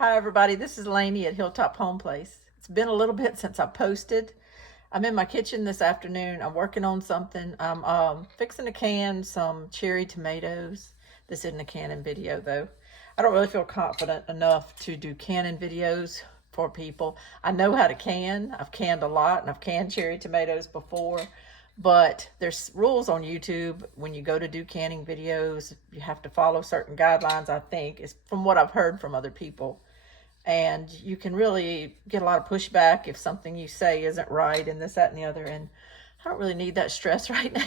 Hi everybody, this is Lainey at Hilltop Home Place. It's been a little bit since I posted. I'm in my kitchen this afternoon. I'm working on something. I'm fixing to can some cherry tomatoes. This isn't a canning video though. I don't really feel confident enough to do canning videos for people. I know how to can. I've canned a lot and I've canned cherry tomatoes before. But there's rules on YouTube when you go to do canning videos. You have to follow certain guidelines, I think, is from what I've heard from other people. And you can really get a lot of pushback if something you say isn't right and this, that, and the other. And I don't really need that stress right now.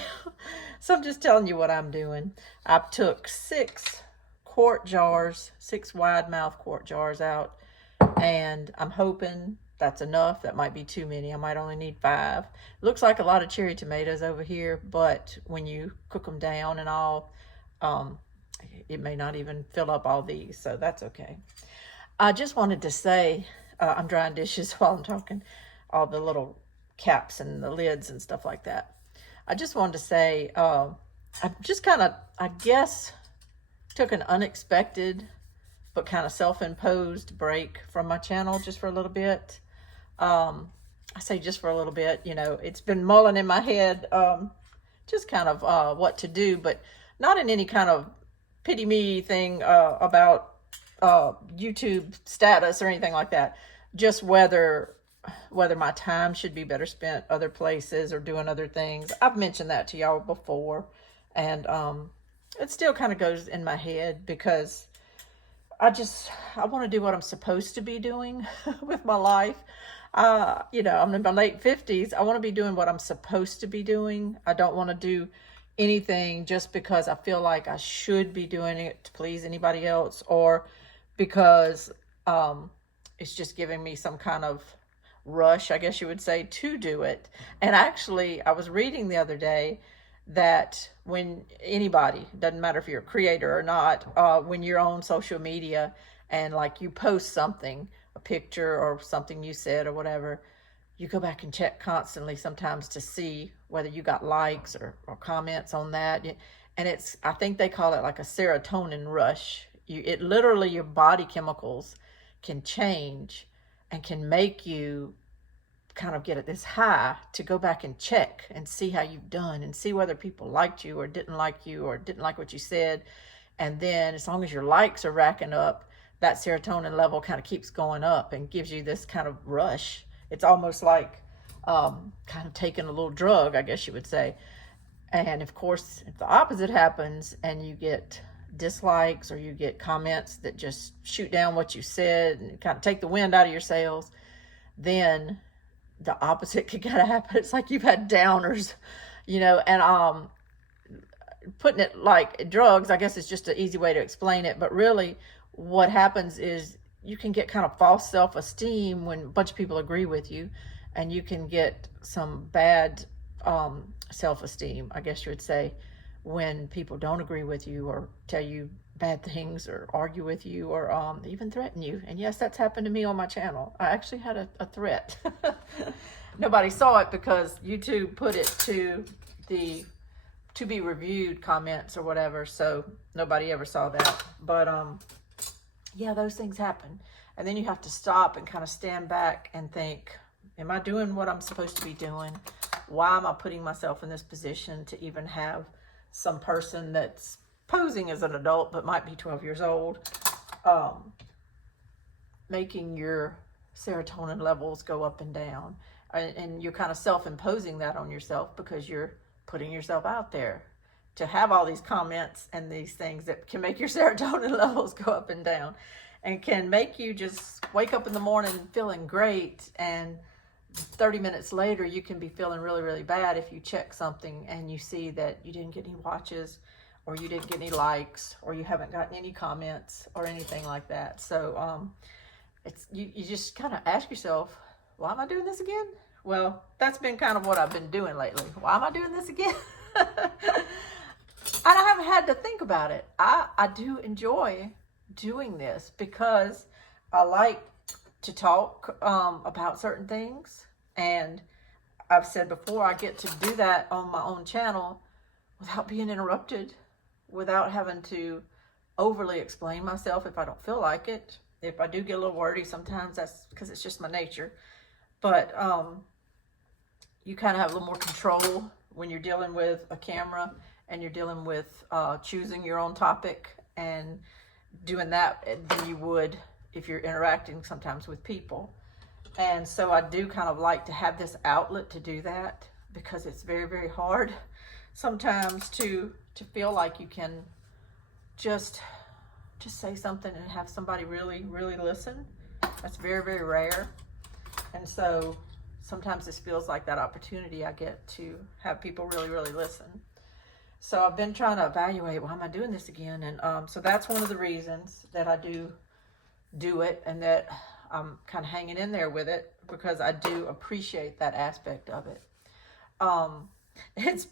So I'm just telling you what I'm doing. I took 6 quart jars, 6 wide mouth quart jars out. And I'm hoping that's enough. That might be too many. I might only need 5. Looks like a lot of cherry tomatoes over here, but when you cook them down and all, it may not even fill up all these, so that's okay. I just wanted to say, I'm drying dishes while I'm talking, all the little caps and the lids and stuff like that. I just wanted to say, I just kind of, I guess, took an unexpected but kind of self-imposed break from my channel just for a little bit. I say just for a little bit, you know, it's been mulling in my head, just kind of what to do, but not in any kind of pity me thing about YouTube status or anything like that. Just whether my time should be better spent other places or doing other things. I've mentioned that to y'all before, and it still kind of goes in my head because I want to do what I'm supposed to be doing with my life. You know, I'm in my late 50s. I want to be doing what I'm supposed to be doing. I don't want to do anything just because I feel like I should be doing it to please anybody else, or because it's just giving me some kind of rush, I guess you would say, to do it. And actually, I was reading the other day that when anybody, doesn't matter if you're a creator or not, when you're on social media and like you post something, a picture or something you said or whatever, you go back and check constantly sometimes to see whether you got likes or comments on that. And it's, I think they call it like a serotonin rush. It literally, your body chemicals can change and can make you kind of get at this high to go back and check and see how you've done and see whether people liked you or didn't like you or didn't like what you said. And then as long as your likes are racking up, that serotonin level kind of keeps going up and gives you this kind of rush. It's almost like kind of taking a little drug, I guess you would say. And of course, if the opposite happens and you get dislikes or you get comments that just shoot down what you said and kind of take the wind out of your sails, then the opposite could kind of happen. It's like you've had downers, you know. And putting it like drugs, I guess, is just an easy way to explain it. But really what happens is you can get kind of false self-esteem when a bunch of people agree with you, and you can get some bad self-esteem, I guess you would say, when people don't agree with you or tell you bad things or argue with you or even threaten you. And yes, that's happened to me on my channel. I actually had a threat. Nobody saw it because YouTube put it to the to be reviewed comments or whatever, so nobody ever saw that. But yeah, those things happen. And then you have to stop and kind of stand back and think, am I doing what I'm supposed to be doing? Why am I putting myself in this position to even have some person that's posing as an adult but might be 12 years old, making your serotonin levels go up and down? And you're kind of self-imposing that on yourself because you're putting yourself out there to have all these comments and these things that can make your serotonin levels go up and down and can make you just wake up in the morning feeling great, and 30 minutes later you can be feeling really, really bad if you check something and you see that you didn't get any watches or you didn't get any likes or you haven't gotten any comments or anything like that. So it's you just kind of ask yourself, why am I doing this again? Well, that's been kind of what I've been doing lately. Why am I doing this again? I haven't had to think about it. I do enjoy doing this because I like to talk about certain things. And I've said before, I get to do that on my own channel without being interrupted, without having to overly explain myself if I don't feel like it. If I do get a little wordy, sometimes that's because it's just my nature. But you kind of have a little more control when you're dealing with a camera and you're dealing with choosing your own topic and doing that than you would if you're interacting sometimes with people. And so I do kind of like to have this outlet to do that, because it's very, very hard sometimes to feel like you can just say something and have somebody really, really listen. That's very, very rare. And so sometimes this feels like that opportunity I get to have people really, really listen. So I've been trying to evaluate, why am I doing this again? And so that's one of the reasons that I do it, and that I'm kind of hanging in there with it, because I do appreciate that aspect of it. It's,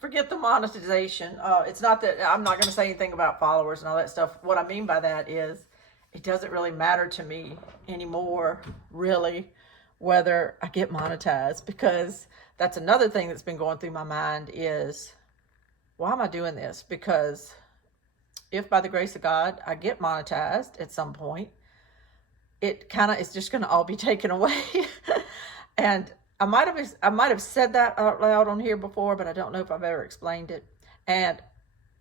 forget the monetization. It's not that I'm not going to say anything about followers and all that stuff. What I mean by that is it doesn't really matter to me anymore, really, whether I get monetized, because that's another thing that's been going through my mind is, why am I doing this? Because if by the grace of God I get monetized at some point, it kind of is just going to all be taken away. And I might have said that out loud on here before, but I don't know if I've ever explained it. And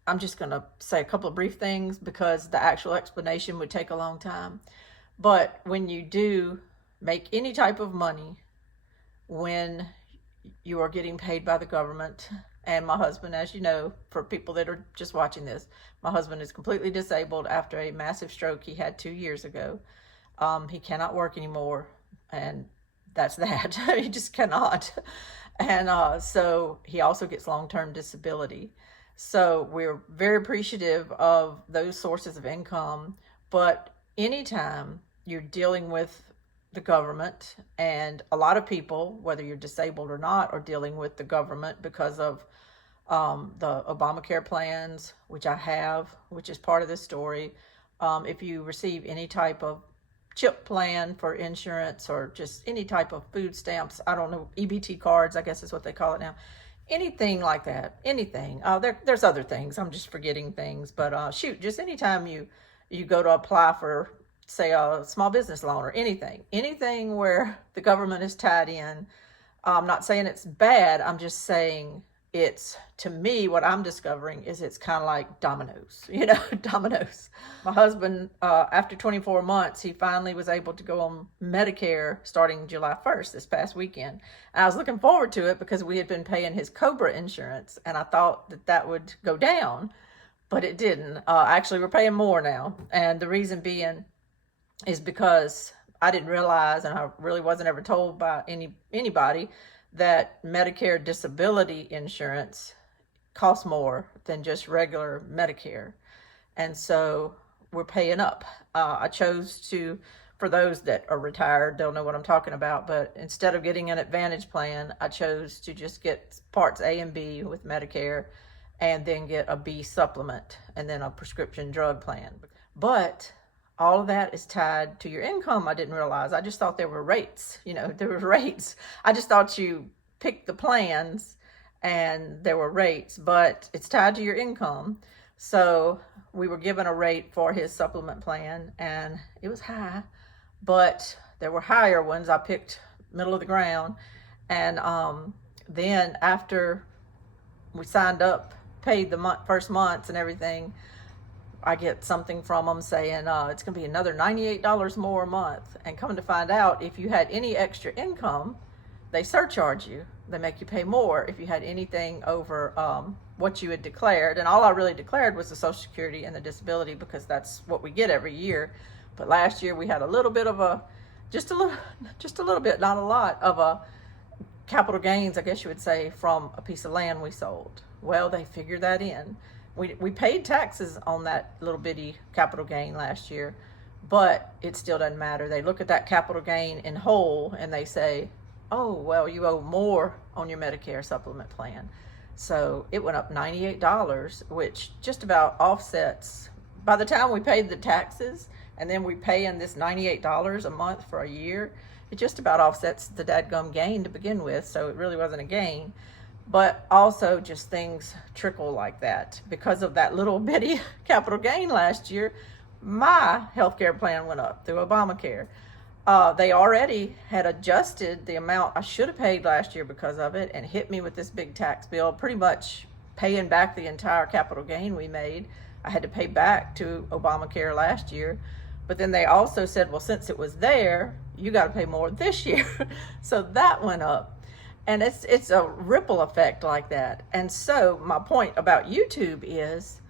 I'm just going to say a couple of brief things, because the actual explanation would take a long time. But when you do make any type of money, when you are getting paid by the government, and my husband, as you know, for people that are just watching this, my husband is completely disabled after a massive stroke he had 2 years ago. He cannot work anymore, and that's that. He just cannot. And so he also gets long-term disability. So we're very appreciative of those sources of income. But anytime you're dealing with the government, and a lot of people, whether you're disabled or not, are dealing with the government because of the Obamacare plans, which I have, which is part of this story. If you receive any type of CHIP plan for insurance, or just any type of food stamps, I don't know, EBT cards, I guess is what they call it now. Anything like that, anything. There's other things, I'm just forgetting things, but shoot, just anytime you go to apply for, say, a small business loan or anything where the government is tied in. I'm not saying it's bad, I'm just saying it's, to me, what I'm discovering is it's kind of like dominoes, dominoes. My husband, after 24 months, he finally was able to go on Medicare starting July 1st, this past weekend. And I was looking forward to it because we had been paying his COBRA insurance, and I thought that would go down, but it didn't. Actually, we're paying more now. And the reason being is because I didn't realize, and I really wasn't ever told by anybody, that Medicare disability insurance costs more than just regular Medicare. And so we're paying up. I chose to, for those that are retired, they'll know what I'm talking about, but instead of getting an Advantage plan, I chose to just get parts A and B with Medicare, and then get a B supplement, and then a prescription drug plan. But all of that is tied to your income. I didn't realize. I just thought there were rates. There were rates. I just thought you picked the plans and there were rates, but it's tied to your income. So we were given a rate for his supplement plan, and it was high, but there were higher ones. I picked middle of the ground. And then after we signed up, paid the first months and everything, I get something from them saying it's going to be another $98 more a month. And coming to find out, if you had any extra income, they surcharge you. They make you pay more if you had anything over what you had declared. And all I really declared was the Social Security and the disability, because that's what we get every year. But last year we had a little bit of just a little bit, not a lot, of a capital gains, I guess you would say, from a piece of land we sold. Well, they figured that in. We paid taxes on that little bitty capital gain last year, but it still doesn't matter. They look at that capital gain in whole and they say, oh, well, you owe more on your Medicare supplement plan. So it went up $98, which just about offsets, by the time we paid the taxes and then we pay in this $98 a month for a year, it just about offsets the dadgum gain to begin with. So it really wasn't a gain. But also just things trickle like that. Because of that little bitty capital gain last year, my healthcare plan went up through Obamacare. They already had adjusted the amount I should have paid last year because of it and hit me with this big tax bill, pretty much paying back the entire capital gain we made. I had to pay back to Obamacare last year. But then they also said, well, since it was there, you got to pay more this year. So that went up. And it's a ripple effect like that. And so my point about YouTube is,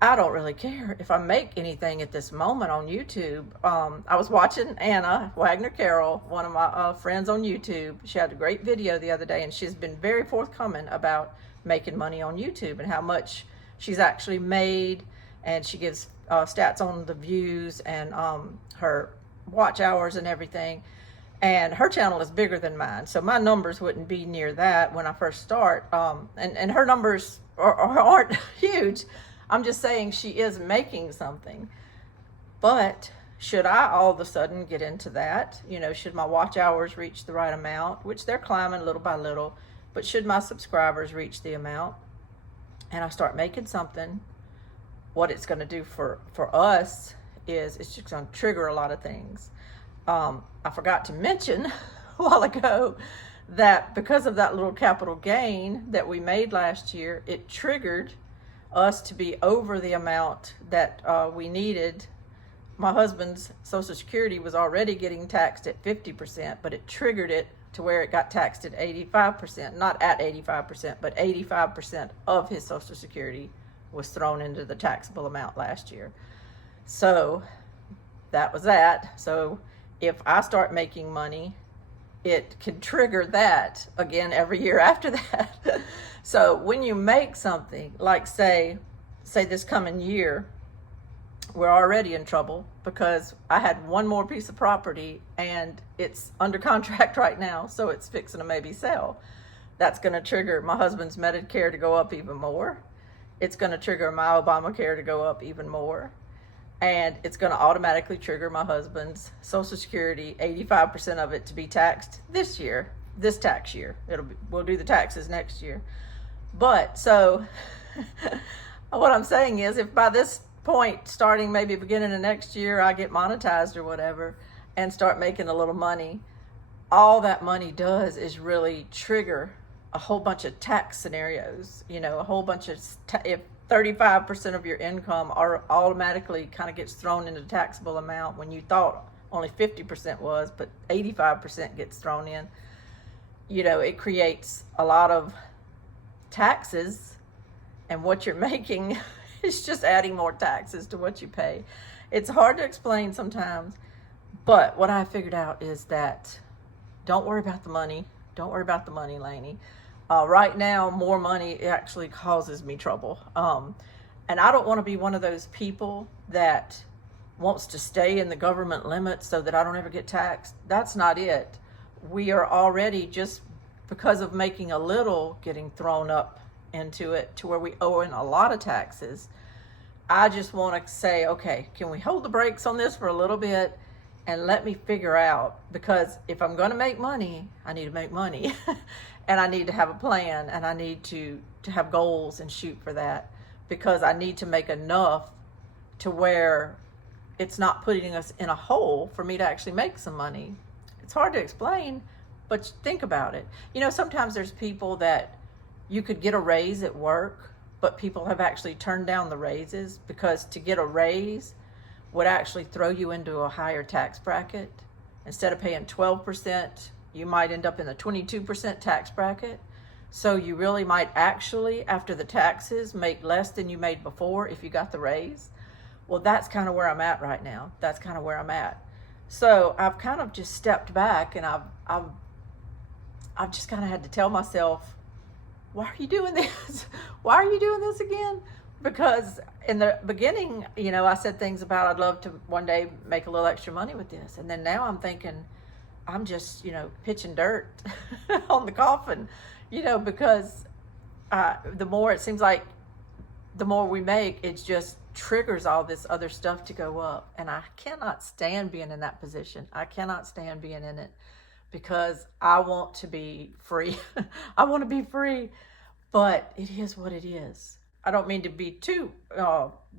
I don't really care if I make anything at this moment on YouTube. I was watching Anna Wagner Carroll, one of my friends on YouTube. She had a great video the other day, and she's been very forthcoming about making money on YouTube and how much she's actually made. And she gives stats on the views and her watch hours and everything. And her channel is bigger than mine, so my numbers wouldn't be near that when I first start. And her numbers aren't huge. I'm just saying she is making something. But should I all of a sudden get into that? You know, should my watch hours reach the right amount, which they're climbing little by little, but should my subscribers reach the amount and I start making something, what it's going to do for us is it's just going to trigger a lot of things. I forgot to mention a while ago that because of that little capital gain that we made last year, it triggered us to be over the amount that we needed. My husband's Social Security was already getting taxed at 50%, but it triggered it to where it got taxed at 85%, not at 85%, but 85% of his Social Security was thrown into the taxable amount last year. So that was that. So if I start making money, it can trigger that again every year after that. So when you make something, like say this coming year, we're already in trouble because I had one more piece of property and it's under contract right now, so it's fixing to maybe sell. That's going to trigger my husband's Medicare to go up even more. It's going to trigger my Obamacare to go up even more. And it's going to automatically trigger my husband's Social Security, 85% of it to be taxed this year, this tax year. We'll do the taxes next year. But so what I'm saying is, if by this point, starting maybe beginning of next year, I get monetized or whatever and start making a little money, all that money does is really trigger a whole bunch of tax scenarios, you know, a whole bunch of, if 35% of your income are automatically kind of gets thrown into the taxable amount when you thought only 50% was, but 85% gets thrown in, you know, it creates a lot of taxes, and what you're making is just adding more taxes to what you pay. It's hard to explain sometimes, but what I figured out is that don't worry about the money. Don't worry about the money, Lainey. Right now, more money actually causes me trouble. And I don't want to be one of those people that wants to stay in the government limits so that I don't ever get taxed. That's not it. We are already, just because of making a little, getting thrown up into it to where we owe in a lot of taxes. I just want to say, okay, can we hold the brakes on this for a little bit and let me figure out, because if I'm going to make money, I need to make money. And I need to have a plan, and I need to have goals and shoot for that, because I need to make enough to where it's not putting us in a hole for me to actually make some money. It's hard to explain, but think about it. You know, sometimes there's people that you could get a raise at work, but people have actually turned down the raises because to get a raise would actually throw you into a higher tax bracket. Instead of paying 12%, you might end up in the 22% tax bracket. So you really might actually, after the taxes, make less than you made before if you got the raise. Well, that's kind of where I'm at right now. That's kind of where I'm at. So I've kind of just stepped back, and I've just kind of had to tell myself, why are you doing this? Why are you doing this again? Because in the beginning, you know, I said things about I'd love to one day make a little extra money with this. And then now I'm thinking, I'm just, you know, pitching dirt on the coffin, you know, because the more it seems like the more we make, it just triggers all this other stuff to go up. And I cannot stand being in that position. I cannot stand being in it because I want to be free. I want to be free, but it is what it is. I don't mean to be too,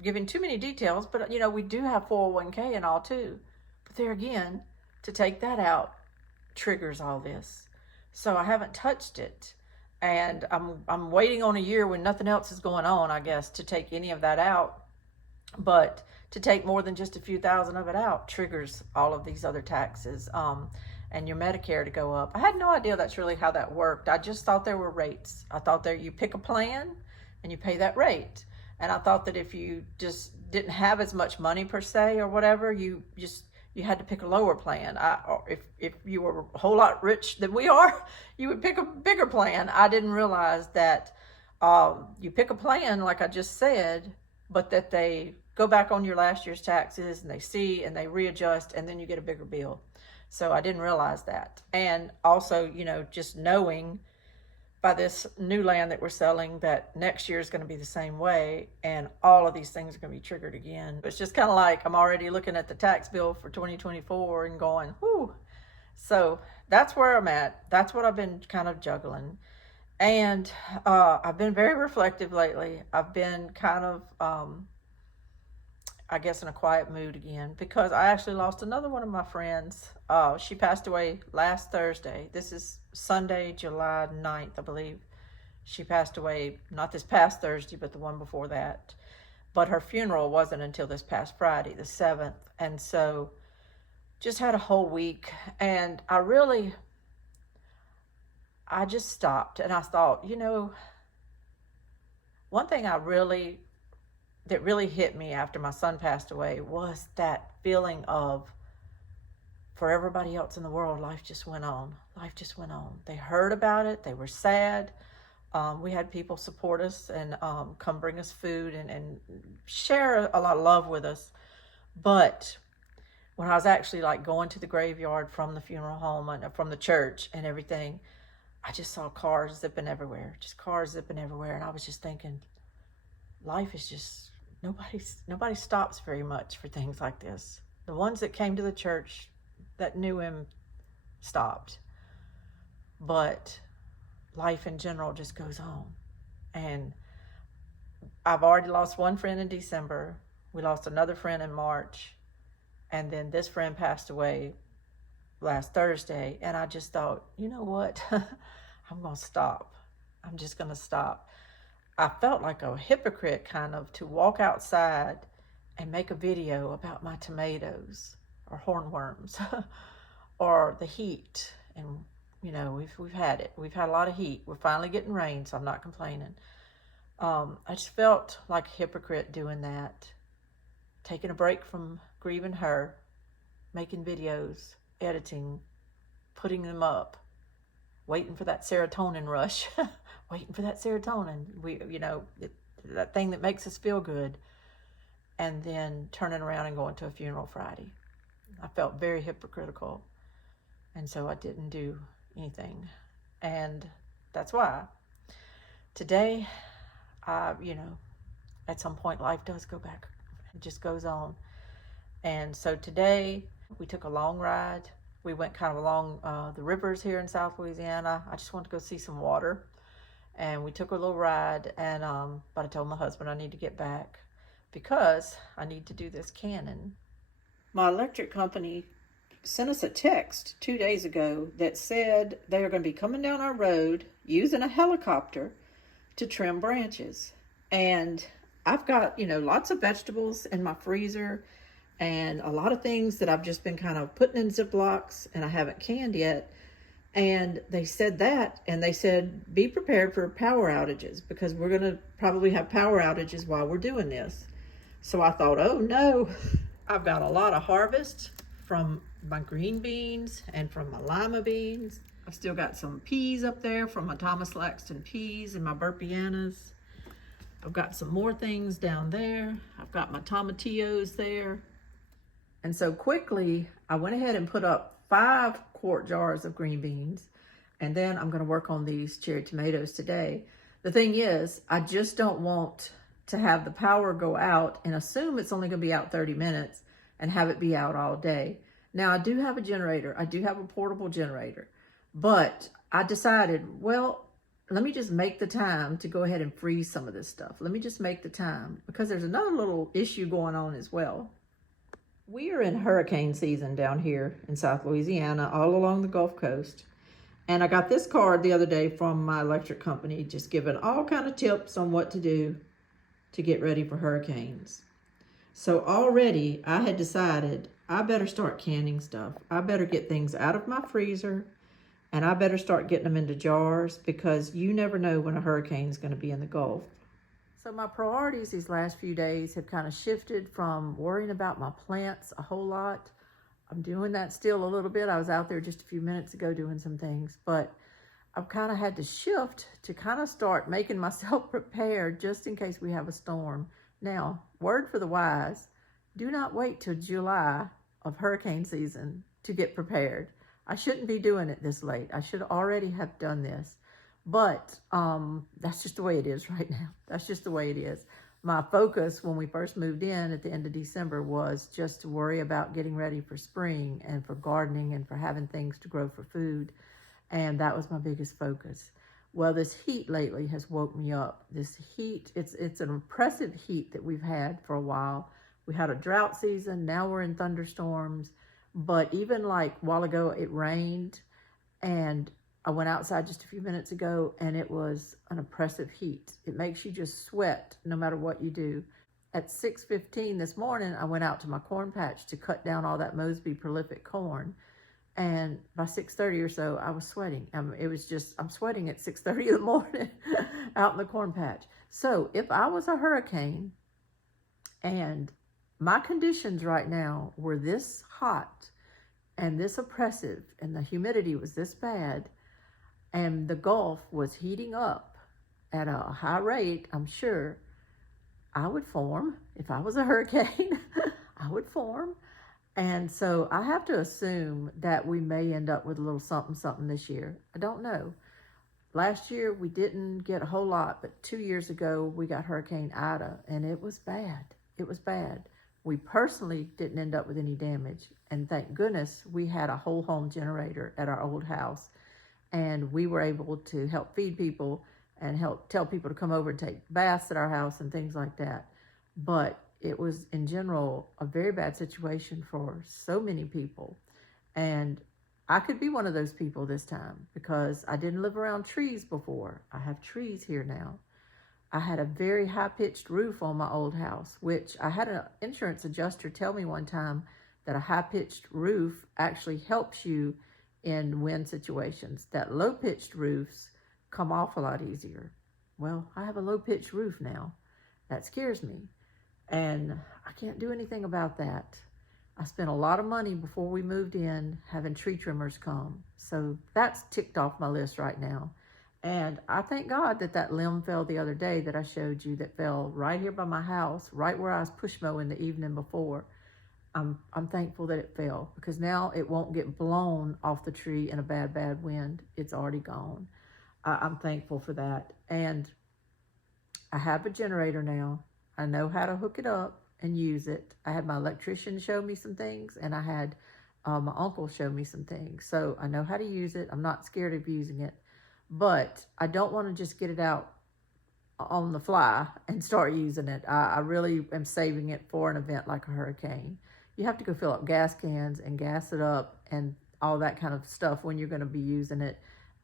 giving too many details, but you know, we do have 401k and all too. But there again, to take that out triggers all this. So I haven't touched it. And I'm waiting on a year when nothing else is going on, I guess, to take any of that out. But to take more than just a few thousand of it out triggers all of these other taxes, and your Medicare to go up. I had no idea that's really how that worked. I just thought there were rates. I thought you pick a plan and you pay that rate. And I thought that if you just didn't have as much money per se or whatever, you had to pick a lower plan. If you were a whole lot rich than we are, you would pick a bigger plan. I didn't realize that you pick a plan, like I just said, but that they go back on your last year's taxes and they see and they readjust, and then you get a bigger bill. So I didn't realize that. And also, you know, just knowing by this new land that we're selling that next year is going to be the same way, and all of these things are going to be triggered again. It's just kind of like I'm already looking at the tax bill for 2024 and going, whoo. So that's where I'm at. That's what I've been kind of juggling. And I've been very reflective lately. I've been kind of, I guess, in a quiet mood again, because I actually lost another one of my friends. She passed away last Thursday. This is Sunday, July 9th, I believe. She passed away, not this past Thursday, but the one before that. But her funeral wasn't until this past Friday, the 7th. And so just had a whole week. And I just stopped and I thought, you know, one thing that really hit me after my son passed away was that feeling of, for everybody else in the world, life just went on. Life just went on. They heard about it. They were sad. We had people support us and come bring us food and share a lot of love with us. But when I was actually like going to the graveyard from the funeral home and from the church and everything, I just saw cars zipping everywhere, And I was just thinking, life is just, nobody stops very much for things like this. The ones that came to the church that knew him stopped, but life in general just goes on. And I've already lost one friend in December. We lost another friend in March. And then this friend passed away last Thursday. And I just thought, you know what? I'm going to stop. I'm just going to stop. I felt like a hypocrite kind of to walk outside and make a video about my tomatoes or hornworms or the heat. And, you know, we've had it. We've had a lot of heat. We're finally getting rain, so I'm not complaining. I just felt like a hypocrite doing that, taking a break from grieving her, making videos, editing, putting them up, waiting for that serotonin rush, waiting for that serotonin, that thing that makes us feel good, and then turning around and going to a funeral Friday. I felt very hypocritical, and so I didn't do anything. And that's why today, at some point life does go back. It just goes on. And so today we took a long ride. We went kind of along the rivers here in South Louisiana. I just wanted to go see some water. And we took a little ride, and but I told my husband I need to get back because I need to do this canning. My electric company sent us a text 2 days ago that said they are going to be coming down our road using a helicopter to trim branches. And I've got, lots of vegetables in my freezer and a lot of things that I've just been kind of putting in Ziplocs and I haven't canned yet. And they said that, and they said, be prepared for power outages because we're going to probably have power outages while we're doing this. So I thought, oh no, I've got a lot of harvest from my green beans and from my lima beans. I've still got some peas up there from my Thomas Laxton peas and my Burpianas. I've got some more things down there. I've got my tomatillos there. And so quickly, I went ahead and put up 5 quart jars of green beans. And then I'm going to work on these cherry tomatoes today. The thing is, I just don't want to have the power go out and assume it's only going to be out 30 minutes and have it be out all day. Now, I do have a generator. I do have a portable generator. But I decided, well, let me just make the time to go ahead and freeze some of this stuff. Let me just make the time, because there's another little issue going on as well. We are in hurricane season down here in South Louisiana, all along the Gulf Coast. And I got this card the other day from my electric company, just giving all kind of tips on what to do to get ready for hurricanes. So already I had decided I better start canning stuff. I better get things out of my freezer, and I better start getting them into jars, because you never know when a hurricane is going to be in the Gulf. So my priorities these last few days have kind of shifted from worrying about my plants a whole lot. I'm doing that still a little bit. I was out there just a few minutes ago doing some things, but I've kind of had to shift to kind of start making myself prepared just in case we have a storm. Now, word for the wise, do not wait till July of hurricane season to get prepared. I shouldn't be doing it this late. I should already have done this. But that's just the way it is right now. That's just the way it is. My focus when we first moved in at the end of December was just to worry about getting ready for spring and for gardening and for having things to grow for food. And that was my biggest focus. Well, this heat lately has woke me up. This heat, it's an oppressive heat that we've had for a while. We had a drought season. Now we're in thunderstorms. But even like a while ago, it rained, and I went outside just a few minutes ago, and it was an oppressive heat. It makes you just sweat no matter what you do. At 6:15 this morning, I went out to my corn patch to cut down all that Mosby prolific corn. And by 6:30 or so, I was sweating. I'm sweating at 6:30 in the morning out in the corn patch. So if I was a hurricane and my conditions right now were this hot and this oppressive, and the humidity was this bad, and the Gulf was heating up at a high rate, I'm sure I would form. If I was a hurricane, I would form. And so I have to assume that we may end up with a little something, something this year. I don't know. Last year, we didn't get a whole lot, but 2 years ago, we got Hurricane Ida, and it was bad. It was bad. We personally didn't end up with any damage. And thank goodness we had a whole home generator at our old house. And we were able to help feed people and help tell people to come over and take baths at our house and things like that. But it was, in general, a very bad situation for so many people. And I could be one of those people this time, because I didn't live around trees before. I have trees here now. I had a very high-pitched roof on my old house, which I had an insurance adjuster tell me one time that a high-pitched roof actually helps you in wind situations, that low-pitched roofs come off a lot easier. Well, I have a low-pitched roof now. That scares me, and I can't do anything about that. I spent a lot of money before we moved in having tree trimmers come, so that's ticked off my list right now. And I thank God that that limb fell the other day that I showed you, that fell right here by my house, right where I was push mowing the evening before. I'm thankful that it fell, because now it won't get blown off the tree in a bad wind. It's already gone. I'm thankful for that. And I have a generator now. I know how to hook it up and use it. I had my electrician show me some things, and I had my uncle show me some things. So I know how to use it. I'm not scared of using it, but I don't want to just get it out on the fly and start using it. I really am saving it for an event like a hurricane. You have to go fill up gas cans and gas it up and all that kind of stuff when you're going to be using it.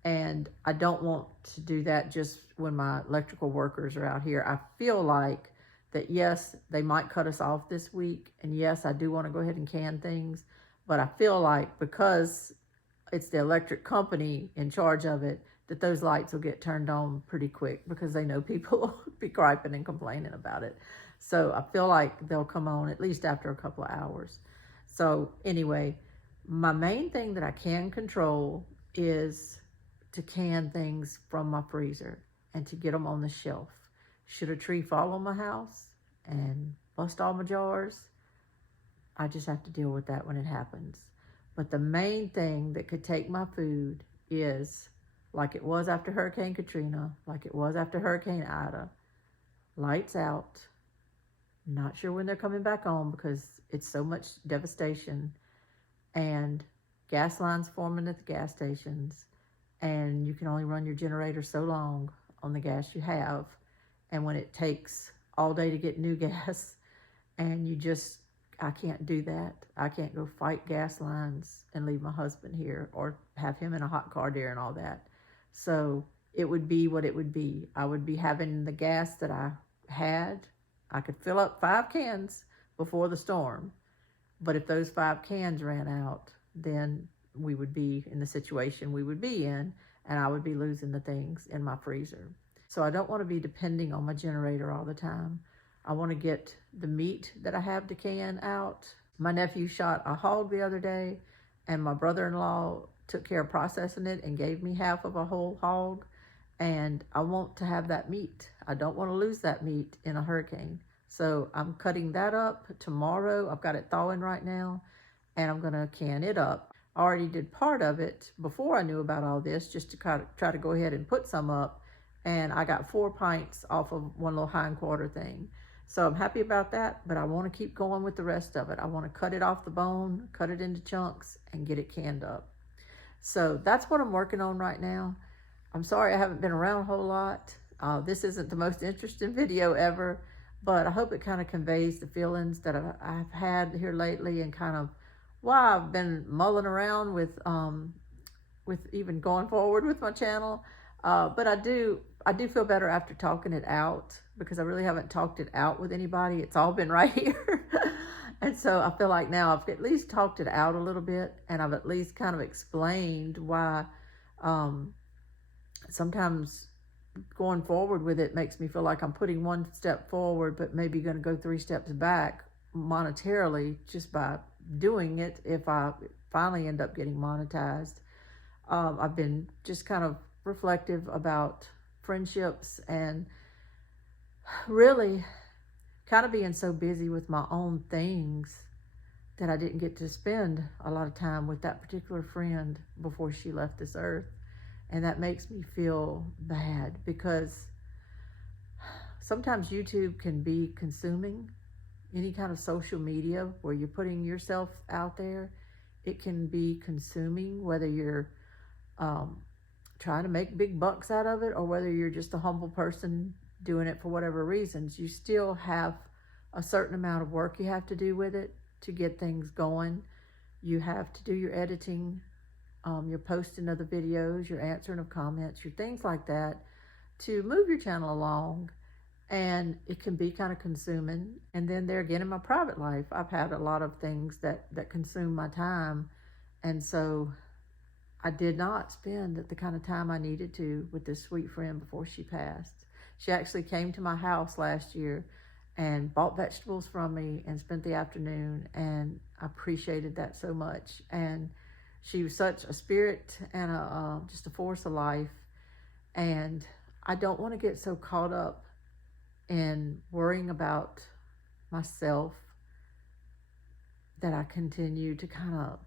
And I don't want to do that just when my electrical workers are out here. I feel like that, yes, they might cut us off this week. And yes, I do want to go ahead and can things. But I feel like because it's the electric company in charge of it, that those lights will get turned on pretty quick, because they know people will be griping and complaining about it. So I feel like they'll come on at least after a couple of hours. So anyway, my main thing that I can control is to can things from my freezer and to get them on the shelf. Should a tree fall on my house and bust all my jars, I just have to deal with that when it happens. But the main thing that could take my food is, like it was after Hurricane Katrina, like it was after Hurricane Ida, lights out. Not sure when they're coming back on, because it's so much devastation, and gas lines forming at the gas stations, and you can only run your generator so long on the gas you have. And when it takes all day to get new gas, and I can't do that. I can't go fight gas lines and leave my husband here or have him in a hot car during all that. So it would be what it would be. I would be having the gas that I had. I could fill up 5 cans before the storm. But if those 5 cans ran out, then we would be in the situation we would be in, and I would be losing the things in my freezer. So I don't want to be depending on my generator all the time. I want to get the meat that I have to can out. My nephew shot a hog the other day, and my brother-in-law took care of processing it and gave me half of a whole hog. And I want to have that meat. I don't want to lose that meat in a hurricane. So I'm cutting that up tomorrow. I've got it thawing right now, and I'm going to can it up. I already did part of it before I knew about all this, just to try to go ahead and put some up. And I got 4 pints off of one little hindquarter thing. So I'm happy about that, but I want to keep going with the rest of it. I want to cut it off the bone, cut it into chunks, and get it canned up. So that's what I'm working on right now. I'm sorry I haven't been around a whole lot. This isn't the most interesting video ever, but I hope it kind of conveys the feelings that I've had here lately, and kind of why I've been mulling around with even going forward with my channel. But I do feel better after talking it out, because I really haven't talked it out with anybody. It's all been right here. And so I feel like now I've at least talked it out a little bit, and I've at least kind of explained why sometimes going forward with it makes me feel like I'm putting 1 step forward, but maybe going to go 3 steps back monetarily just by doing it if I finally end up getting monetized. I've been just kind of reflective about friendships, and really kind of being so busy with my own things that I didn't get to spend a lot of time with that particular friend before she left this earth. And that makes me feel bad, because sometimes YouTube can be consuming. Any kind of social media where you're putting yourself out there, it can be consuming, whether you're trying to make big bucks out of it, or whether you're just a humble person doing it for whatever reasons. You still have a certain amount of work you have to do with it to get things going. You have to do your editing, your posting of the videos, your answering of comments, your things like that to move your channel along. And it can be kind of consuming. And then there again, in my private life, I've had a lot of things that consume my time. And so I did not spend the kind of time I needed to with this sweet friend before she passed. She actually came to my house last year and bought vegetables from me and spent the afternoon, and I appreciated that so much. And she was such a spirit and just a force of life. And I don't want to get so caught up in worrying about myself that I continue to kind of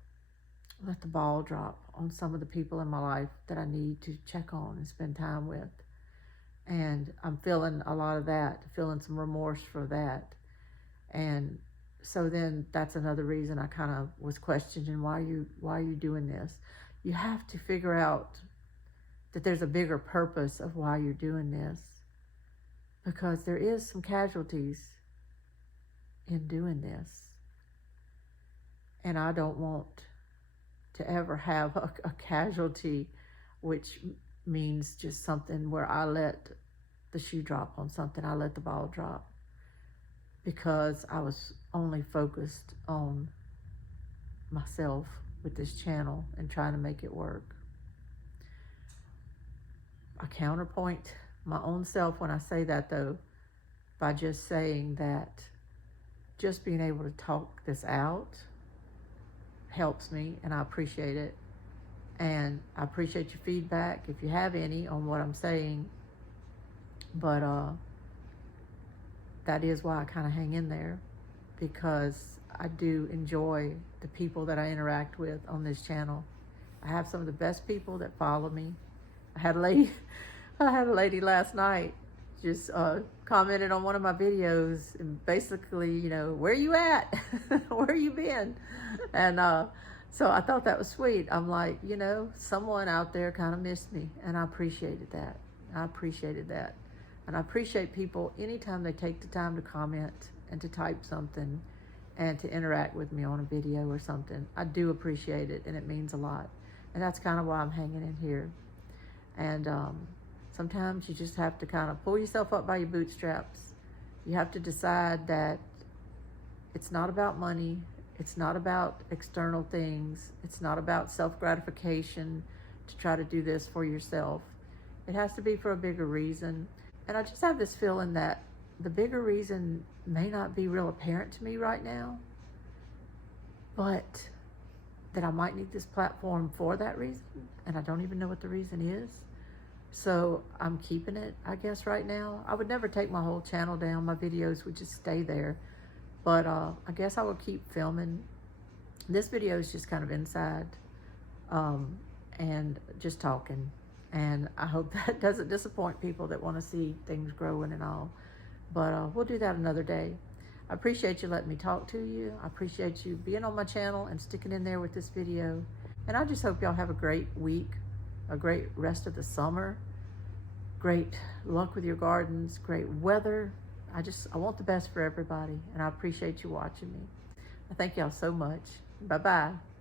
let the ball drop on some of the people in my life that I need to check on and spend time with. And I'm feeling a lot of that, feeling some remorse for that. And so then that's another reason I kind of was questioning, why are you doing this? You have to figure out that there's a bigger purpose of why you're doing this, because there is some casualties in doing this. And I don't want to ever have a casualty, which means just something where I let the shoe drop on something, I let the ball drop, because I was only focused on myself with this channel and trying to make it work. I counterpoint my own self when I say that, though, by just saying that just being able to talk this out helps me, and I appreciate it. And I appreciate your feedback if you have any on what I'm saying. But that is why I kind of hang in there, because I do enjoy the people that I interact with on this channel. I have some of the best people that follow me. I had a lady last night just commented on one of my videos and basically, where you at? Where you been? And So I thought that was sweet. I'm like, you know, someone out there kind of missed me, and I appreciated that. I appreciated that. And I appreciate people anytime they take the time to comment and to type something and to interact with me on a video or something. I do appreciate it, and it means a lot. And that's kind of why I'm hanging in here. And sometimes you just have to kind of pull yourself up by your bootstraps. You have to decide that it's not about money. It's not about external things. It's not about self-gratification to try to do this for yourself. It has to be for a bigger reason. And I just have this feeling that the bigger reason may not be real apparent to me right now, but that I might need this platform for that reason, and I don't even know what the reason is. So I'm keeping it, I guess, right now. I would never take my whole channel down. My videos would just stay there. But I guess I will keep filming. This video is just kind of inside and just talking. And I hope that doesn't disappoint people that want to see things growing and all. But we'll do that another day. I appreciate you letting me talk to you. I appreciate you being on my channel and sticking in there with this video. And I just hope y'all have a great week, a great rest of the summer, great luck with your gardens, great weather. I want the best for everybody, and I appreciate you watching me. I thank y'all so much. Bye-bye.